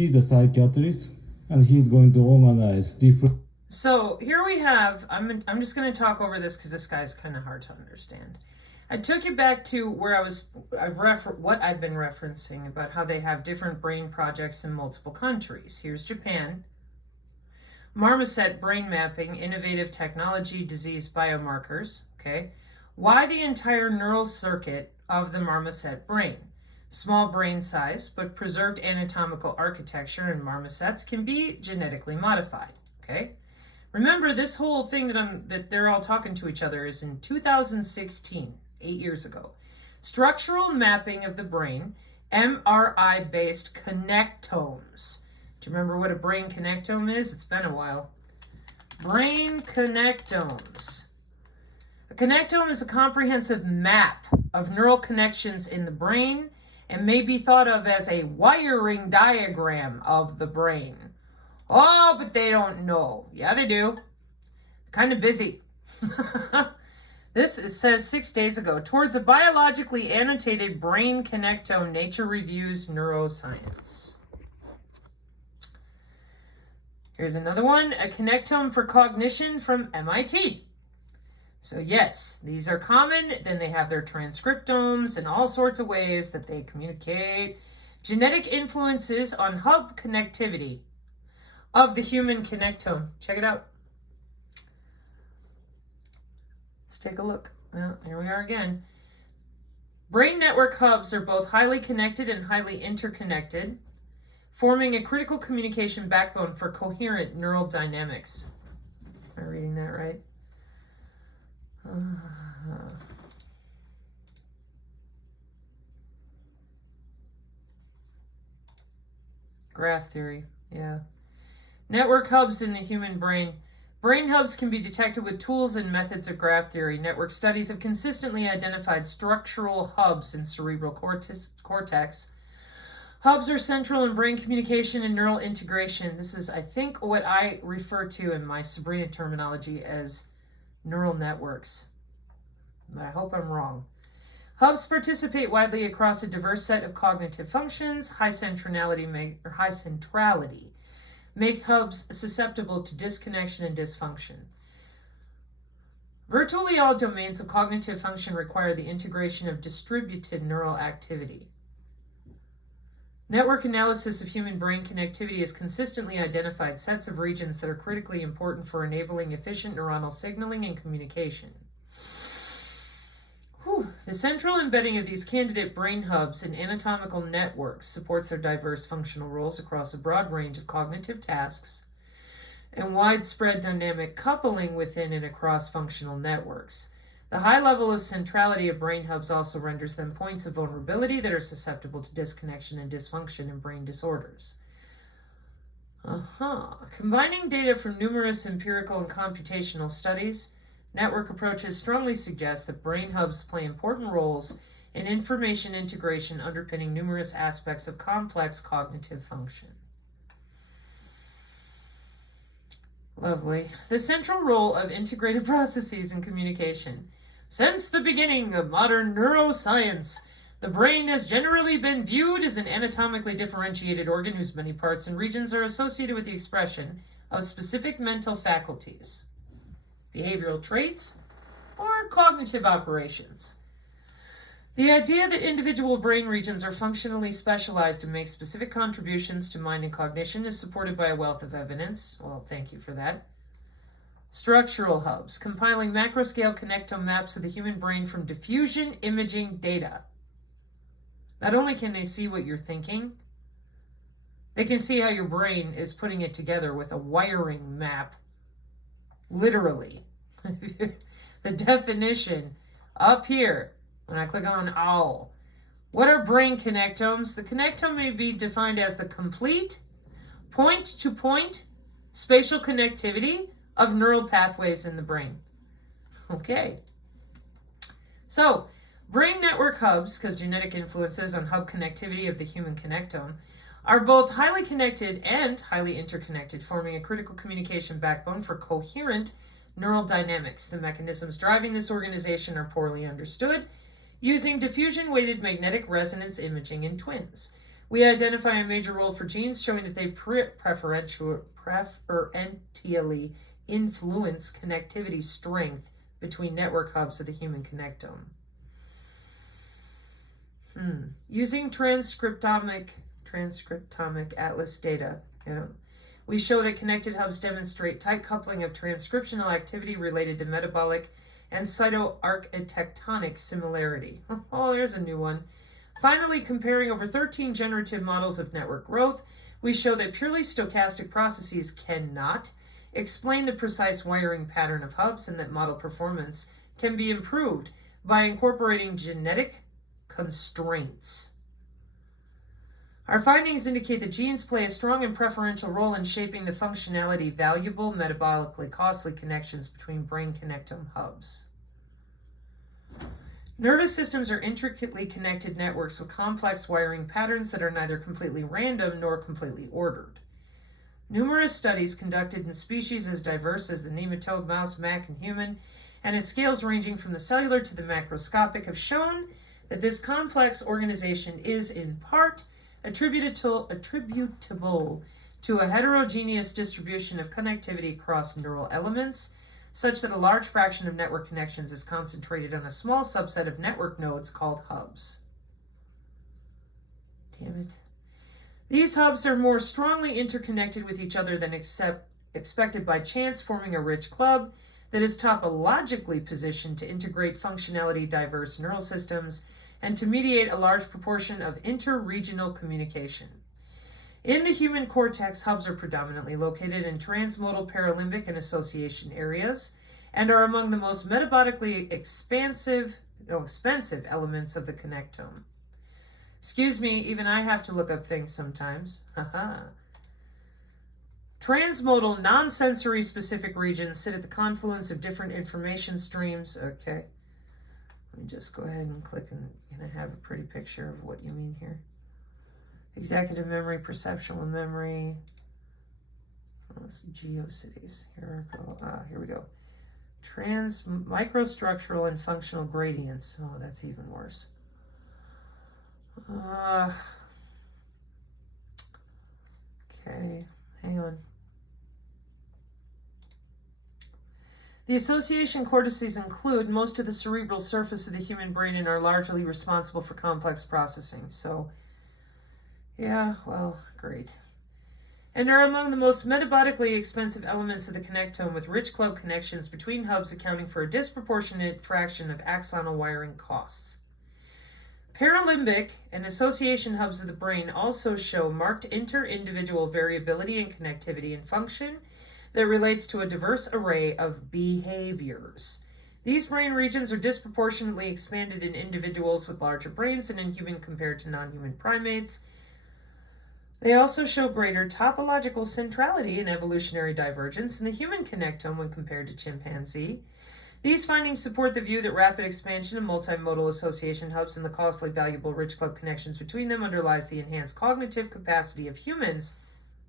He's a psychiatrist, and he's going to organize different. So here we have, I'm just going to talk over this because this guy's kind of hard to understand. I took you back to where what I've been referencing about how they have different brain projects in multiple countries. Here's Japan. Marmoset brain mapping, innovative technology, disease biomarkers. Okay. Why the entire neural circuit of the marmoset brain? Small brain size, but preserved anatomical architecture in marmosets can be genetically modified. Okay. Remember, this whole thing that they're all talking to each other is in 2016, 8 years ago. Structural mapping of the brain, MRI-based connectomes. Do you remember what a brain connectome is? It's been a while. Brain connectomes. A connectome is a comprehensive map of neural connections in the brain and may be thought of as a wiring diagram of the brain. Oh, but they don't know. Yeah, they do. Kind of busy. This, it says 6 days ago, towards a biologically annotated brain connectome, Nature Reviews Neuroscience. Here's another one, a connectome for cognition from MIT. So yes, these are common. Then they have their transcriptomes and all sorts of ways that they communicate. Genetic influences on hub connectivity of the human connectome. Check it out. Let's take a look. Well, here we are again. Brain network hubs are both highly connected and highly interconnected, forming a critical communication backbone for coherent neural dynamics. Am I reading that right? Graph theory, yeah. Network hubs in the human brain. Brain hubs can be detected with tools and methods of graph theory. Network studies have consistently identified structural hubs in cerebral cortex. Hubs are central in brain communication and neural integration. This is, I think, what I refer to in my Sabrina terminology as neural networks. But I hope I'm wrong. Hubs participate widely across a diverse set of cognitive functions. High centrality makes hubs susceptible to disconnection and dysfunction. Virtually all domains of cognitive function require the integration of distributed neural activity. Network analysis of human brain connectivity has consistently identified sets of regions that are critically important for enabling efficient neuronal signaling and communication. The central embedding of these candidate brain hubs in anatomical networks supports their diverse functional roles across a broad range of cognitive tasks and widespread dynamic coupling within and across functional networks. The high level of centrality of brain hubs also renders them points of vulnerability that are susceptible to disconnection and dysfunction in brain disorders. Combining data from numerous empirical and computational studies, network approaches strongly suggest that brain hubs play important roles in information integration underpinning numerous aspects of complex cognitive function. Lovely. The central role of integrated processes in communication. Since the beginning of modern neuroscience, the brain has generally been viewed as an anatomically differentiated organ whose many parts and regions are associated with the expression of specific mental faculties, behavioral traits, or cognitive operations. The idea that individual brain regions are functionally specialized and make specific contributions to mind and cognition is supported by a wealth of evidence. Well, thank you for that. Structural hubs, compiling macroscale connectome maps of the human brain from diffusion imaging data. Not only can they see what you're thinking, they can see how your brain is putting it together with a wiring map. Literally. The definition up here, when I click on OWL. What are brain connectomes? The connectome may be defined as the complete point-to-point spatial connectivity of neural pathways in the brain. Okay. So, brain network hubs, because genetic influences on hub connectivity of the human connectome, are both highly connected and highly interconnected, forming a critical communication backbone for coherent neural dynamics. The mechanisms driving this organization are poorly understood, using diffusion-weighted magnetic resonance imaging in twins. We identify a major role for genes, showing that they preferentially influence connectivity strength between network hubs of the human connectome. Using transcriptomic atlas data, we show that connected hubs demonstrate tight coupling of transcriptional activity related to metabolic and cytoarchitectonic similarity. Oh, there's a new one. Finally, comparing over 13 generative models of network growth, we show that purely stochastic processes cannot explain the precise wiring pattern of hubs, and that model performance can be improved by incorporating genetic constraints. Our findings indicate that genes play a strong and preferential role in shaping the functionality valuable, metabolically costly connections between brain connectome hubs. Nervous systems are intricately connected networks with complex wiring patterns that are neither completely random nor completely ordered. Numerous studies conducted in species as diverse as the nematode, mouse, mac, and human, and at scales ranging from the cellular to the macroscopic, have shown that this complex organization is in part attributable to a heterogeneous distribution of connectivity across neural elements, such that a large fraction of network connections is concentrated on a small subset of network nodes called hubs. Damn it. These hubs are more strongly interconnected with each other than expected by chance, forming a rich club that is topologically positioned to integrate functionality diverse neural systems and to mediate a large proportion of inter-regional communication. In the human cortex, hubs are predominantly located in transmodal paralimbic and association areas and are among the most metabolically expensive elements of the connectome. Excuse me, even I have to look up things sometimes. Transmodal, non-sensory specific regions sit at the confluence of different information streams. Okay. Let me just go ahead and click, and I have a pretty picture of what you mean here. Executive memory, perceptual memory. Oh, this is GeoCities. Here we go. Microstructural and functional gradients. Oh, that's even worse. Okay, hang on. The association cortices include most of the cerebral surface of the human brain and are largely responsible for complex processing. So, yeah, well, great. And are among the most metabolically expensive elements of the connectome, with rich club connections between hubs accounting for a disproportionate fraction of axonal wiring costs. Paralimbic and association hubs of the brain also show marked inter-individual variability in connectivity and function that relates to a diverse array of behaviors. These brain regions are disproportionately expanded in individuals with larger brains and in human compared to non-human primates. They also show greater topological centrality and evolutionary divergence in the human connectome when compared to chimpanzee. These findings support the view that rapid expansion of multimodal association hubs and the costly, valuable, rich club connections between them underlies the enhanced cognitive capacity of humans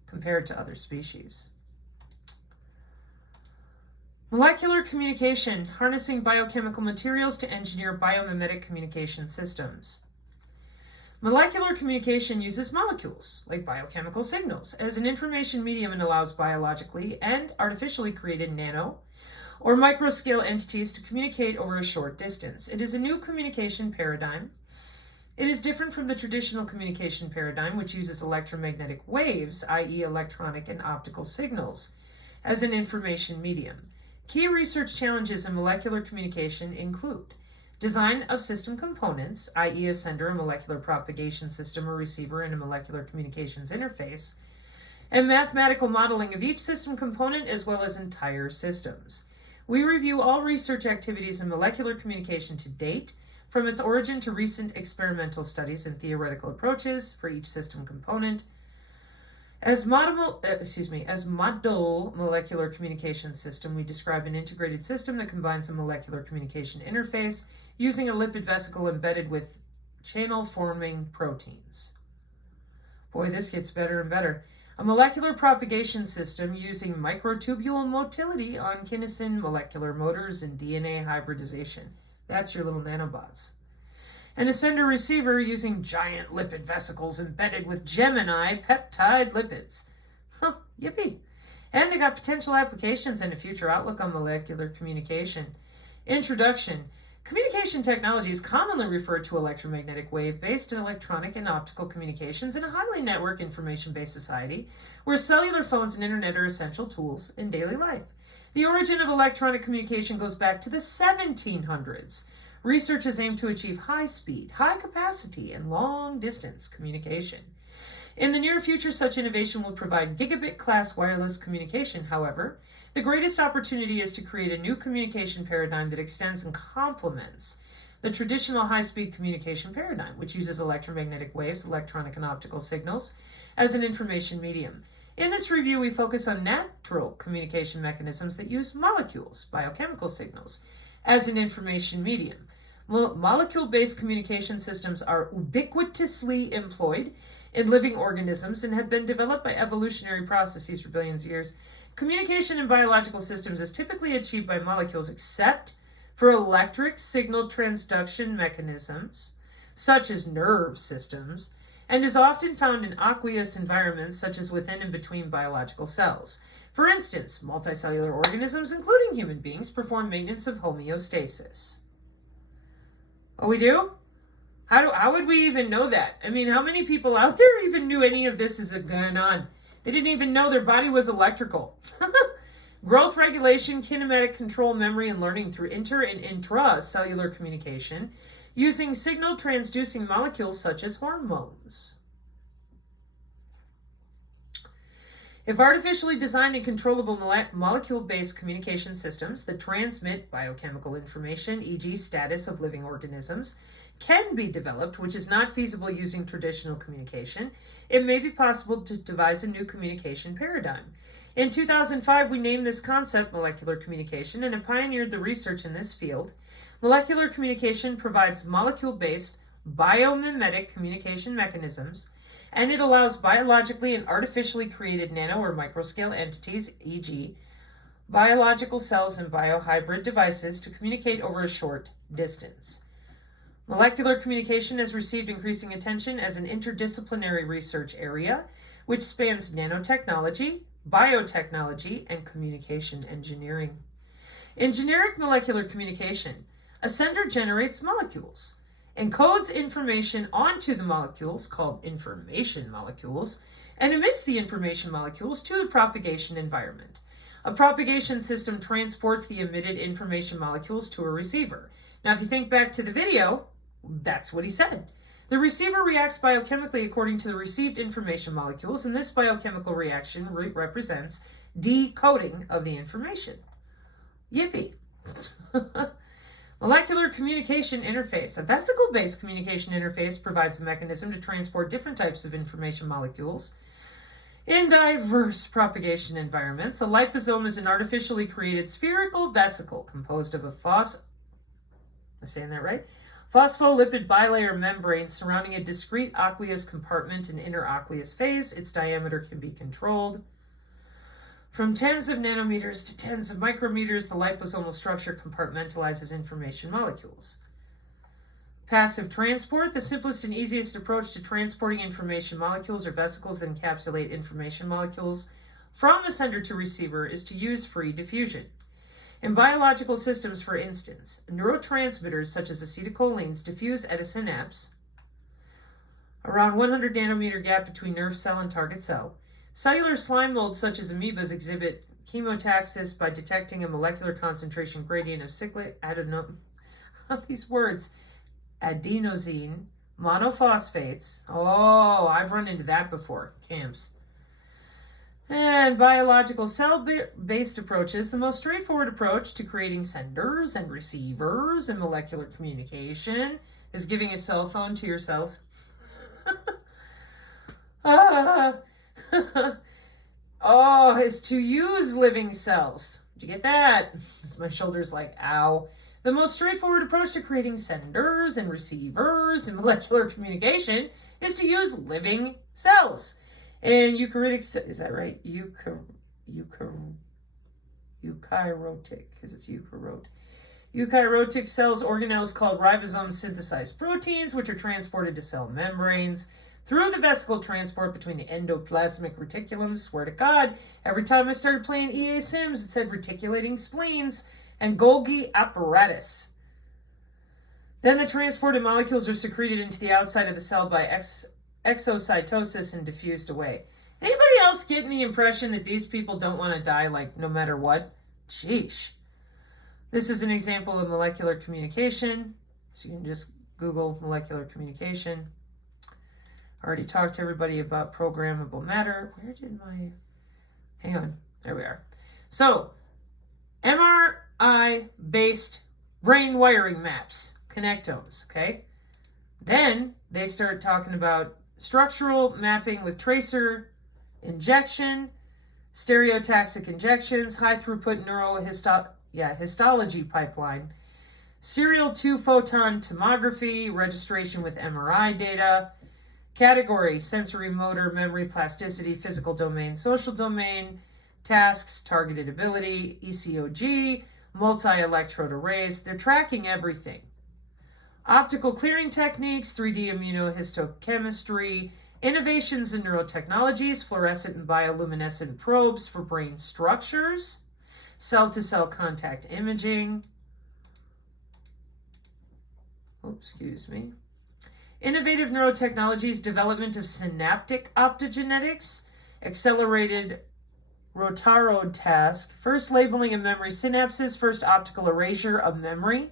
compared to other species. Molecular communication, harnessing biochemical materials to engineer biomimetic communication systems. Molecular communication uses molecules, like biochemical signals, as an information medium and allows biologically and artificially created nano or microscale entities to communicate over a short distance. It is a new communication paradigm. It is different from the traditional communication paradigm, which uses electromagnetic waves, i.e. electronic and optical signals, as an information medium. Key research challenges in molecular communication include design of system components, i.e. a sender, a molecular propagation system, a receiver, and a molecular communications interface, and mathematical modeling of each system component as well as entire systems. We review all research activities in molecular communication to date, from its origin to recent experimental studies and theoretical approaches for each system component. As model molecular communication system, we describe an integrated system that combines a molecular communication interface using a lipid vesicle embedded with channel-forming proteins. Boy, this gets better and better. A molecular propagation system using microtubule motility on kinesin molecular motors and DNA hybridization. That's your little nanobots. and a sender-receiver using giant lipid vesicles embedded with Gemini peptide lipids. Huh, yippee. And they got potential applications and a future outlook on molecular communication. Introduction. Communication technology is commonly referred to electromagnetic wave-based and electronic and optical communications in a highly network information-based society where cellular phones and internet are essential tools in daily life. The origin of electronic communication goes back to the 1700s. Researchers aim to achieve high speed, high capacity, and long distance communication. In the near future, such innovation will provide gigabit-class wireless communication. However, the greatest opportunity is to create a new communication paradigm that extends and complements the traditional high-speed communication paradigm, which uses electromagnetic waves, electronic and optical signals, as an information medium. In this review, we focus on natural communication mechanisms that use molecules, biochemical signals, as an information medium. Molecule-based communication systems are ubiquitously employed in living organisms and have been developed by evolutionary processes for billions of years. Communication in biological systems is typically achieved by molecules except for electric signal transduction mechanisms, such as nerve systems, and is often found in aqueous environments such as within and between biological cells. For instance, multicellular organisms, including human beings, perform maintenance of homeostasis. Oh, we do? How would we even know that? I mean, how many people out there even knew any of this is going on? They didn't even know their body was electrical. Growth regulation, kinematic control, memory, and learning through inter- and intracellular communication using signal transducing molecules such as hormones. If artificially designed and controllable molecule-based communication systems that transmit biochemical information, e.g. status of living organisms, can be developed, which is not feasible using traditional communication, it may be possible to devise a new communication paradigm. In 2005, we named this concept molecular communication and it pioneered the research in this field. Molecular communication provides molecule-based biomimetic communication mechanisms, and it allows biologically and artificially created nano or microscale entities, e.g. biological cells and biohybrid devices, to communicate over a short distance. Molecular communication has received increasing attention as an interdisciplinary research area, which spans nanotechnology, biotechnology, and communication engineering. In generic molecular communication, a sender generates molecules, encodes information onto the molecules, called information molecules, and emits the information molecules to the propagation environment. A propagation system transports the emitted information molecules to a receiver. Now, if you think back to the video, that's what he said. The receiver reacts biochemically according to the received information molecules, and this biochemical reaction represents decoding of the information. Yippee! Molecular communication interface. A vesicle-based communication interface provides a mechanism to transport different types of information molecules in diverse propagation environments. A liposome is an artificially created spherical vesicle composed of a phospholipid bilayer membrane surrounding a discrete aqueous compartment and interaqueous phase. Its diameter can be controlled from tens of nanometers to tens of micrometers. The liposomal structure compartmentalizes information molecules. Passive transport. The simplest and easiest approach to transporting information molecules or vesicles that encapsulate information molecules from a sender to receiver is to use free diffusion. In biological systems, for instance, neurotransmitters such as acetylcholines diffuse at a synapse, around 100 nanometer gap between nerve cell and target cell. Cellular slime molds such as amoebas exhibit chemotaxis by detecting a molecular concentration gradient of cyclic adenosine monophosphates. Oh, I've run into that before, camps. And biological cell-based approaches, the most straightforward approach to creating senders and receivers in molecular communication is giving a cell phone to your cells. Is to use living cells. Did you get that? My shoulder's like, ow. The most straightforward approach to creating senders and receivers in molecular communication is to use living cells. And eukaryotic, is that right? Eukaryotic, because it's eukaryote. Eukaryotic cells' organelles called ribosomes synthesize proteins, which are transported to cell membranes through the vesicle transport between the endoplasmic reticulum. Swear to God, every time I started playing EA Sims, it said reticulating spleens and Golgi apparatus. Then the transported molecules are secreted into the outside of the cell by exocytosis and diffused away. Anybody else getting the impression that these people don't want to die, like, no matter what? Sheesh. This is an example of molecular communication. So you can just Google molecular communication. I already talked to everybody about programmable matter. Where did my... Hang on. There we are. So, MRI-based brain wiring maps. Connectomes, okay? Then they start talking about structural mapping with tracer injection, stereotaxic injections, high throughput histology pipeline, serial 2-photon tomography, registration with MRI data, category, sensory, motor, memory, plasticity, physical domain, social domain, tasks, targeted ability, ECOG, multi-electrode arrays. They're tracking everything. Optical clearing techniques, 3D immunohistochemistry, innovations in neurotechnologies, fluorescent and bioluminescent probes for brain structures, cell-to-cell contact imaging. Oh, excuse me. Innovative neurotechnologies, development of synaptic optogenetics, accelerated Rotarod task, first labeling of memory synapses, first optical erasure of memory.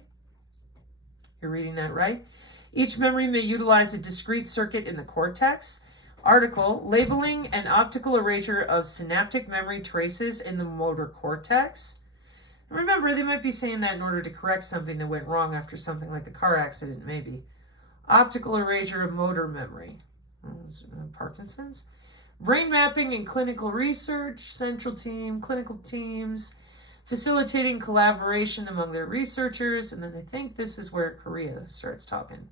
You're reading that right. Each memory may utilize a discrete circuit in the cortex. Article, labeling and optical erasure of synaptic memory traces in the motor cortex. Remember, they might be saying that in order to correct something that went wrong after something like a car accident, maybe. Optical erasure of motor memory. Parkinson's. Brain mapping and clinical research, central team, clinical teams, facilitating collaboration among their researchers, and then I think this is where Korea starts talking.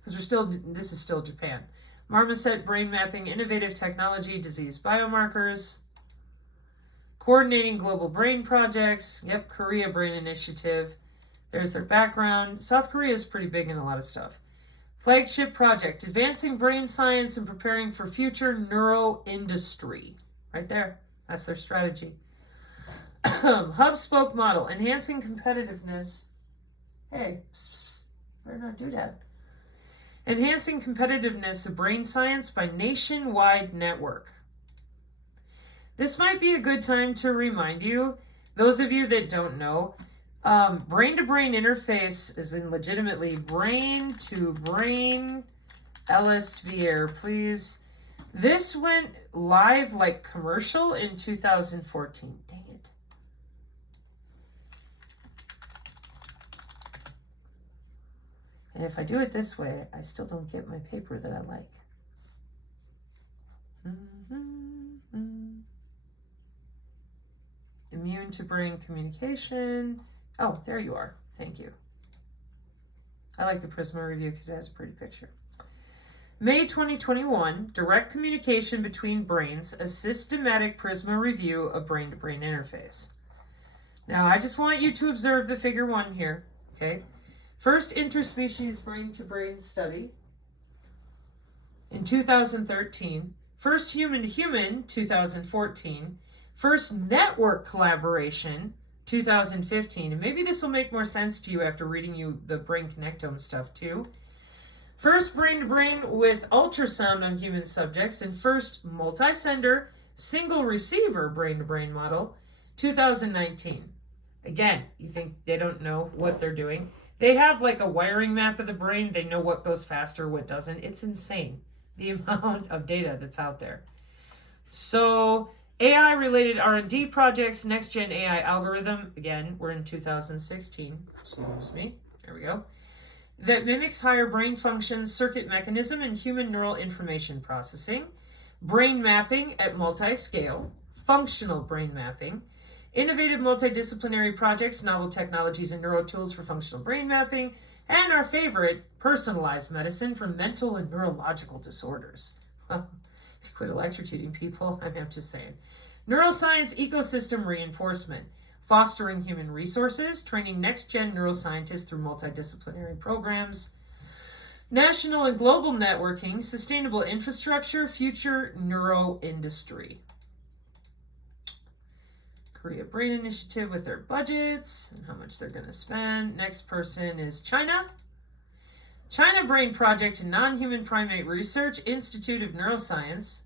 Because this is still Japan. Marmoset brain mapping, innovative technology, disease biomarkers, coordinating global brain projects. Yep, Korea Brain Initiative. There's their background. South Korea is pretty big in a lot of stuff. Flagship project, advancing brain science and preparing for future neuro industry. Right there. That's their strategy. Hub-spoke model, enhancing competitiveness. Hey, better not do that. Enhancing competitiveness of brain science by nationwide network. This might be a good time to remind you, those of you that don't know, brain-to-brain interface is in legitimately brain-to-brain LSVR, please. This went live like commercial in 2014. Dang it. And if I do it this way, I still don't get my paper that I like. Immune to brain communication. Oh, there you are. Thank you. I like the Prisma review because it has a pretty picture. May 2021, direct communication between brains, a systematic Prisma review of brain-to-brain interface. Now, I just want you to observe the figure 1 here, okay? First interspecies brain-to-brain study in 2013. First human-to-human, 2014. First network collaboration, 2015. And maybe this will make more sense to you after reading you the brain connectome stuff too. First brain-to-brain with ultrasound on human subjects, and first multi-sender, single-receiver brain-to-brain model, 2019. Again, you think they don't know what they're doing? They have like a wiring map of the brain. They know what goes faster, what doesn't. It's insane, the amount of data that's out there. So AI-related R&D projects, next-gen AI algorithm. Again, we're in 2016. Excuse me. There we go. That mimics higher brain functions, circuit mechanism, and human neural information processing. Brain mapping at multi-scale. Functional brain mapping. Innovative multidisciplinary projects, novel technologies, and neuro tools for functional brain mapping. And our favorite, personalized medicine for mental and neurological disorders. Quit electrocuting people. I'm just saying. Neuroscience ecosystem reinforcement. fostering human resources, training next-gen neuroscientists through multidisciplinary programs, national and global networking, sustainable infrastructure, future neuro industry. Korea Brain Initiative with their budgets and how much they're going to spend. Next person is China. China Brain Project in Non-Human Primate Research, Institute of Neuroscience.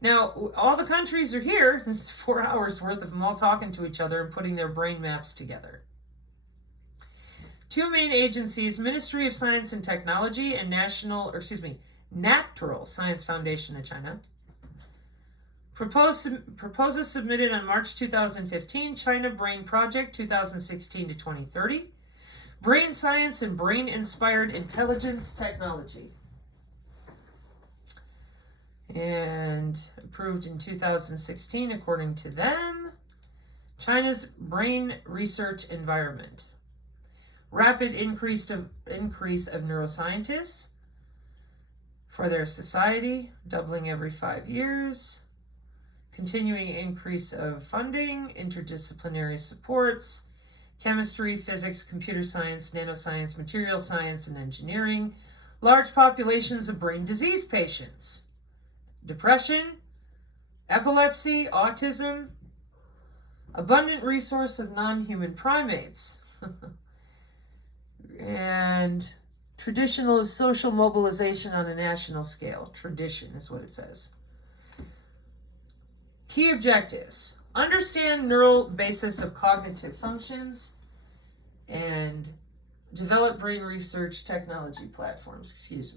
Now, all the countries are here. This is 4 hours worth of them all talking to each other and putting their brain maps together. Two main agencies, Ministry of Science and Technology and Natural Science Foundation of China. Proposals submitted on March 2015, China Brain Project 2016 to 2030. Brain science and brain-inspired intelligence technology. And approved in 2016 according to them. China's brain research environment. Rapid increase of neuroscientists for their society, doubling every 5 years. Continuing increase of funding, interdisciplinary supports, chemistry, physics, computer science, nanoscience, material science, and engineering. Large populations of brain disease patients. Depression, epilepsy, autism. Abundant resource of non-human primates. And traditional social mobilization on a national scale. Tradition is what it says. Key objectives. Understand neural basis of cognitive functions and develop brain research technology platforms. Excuse me.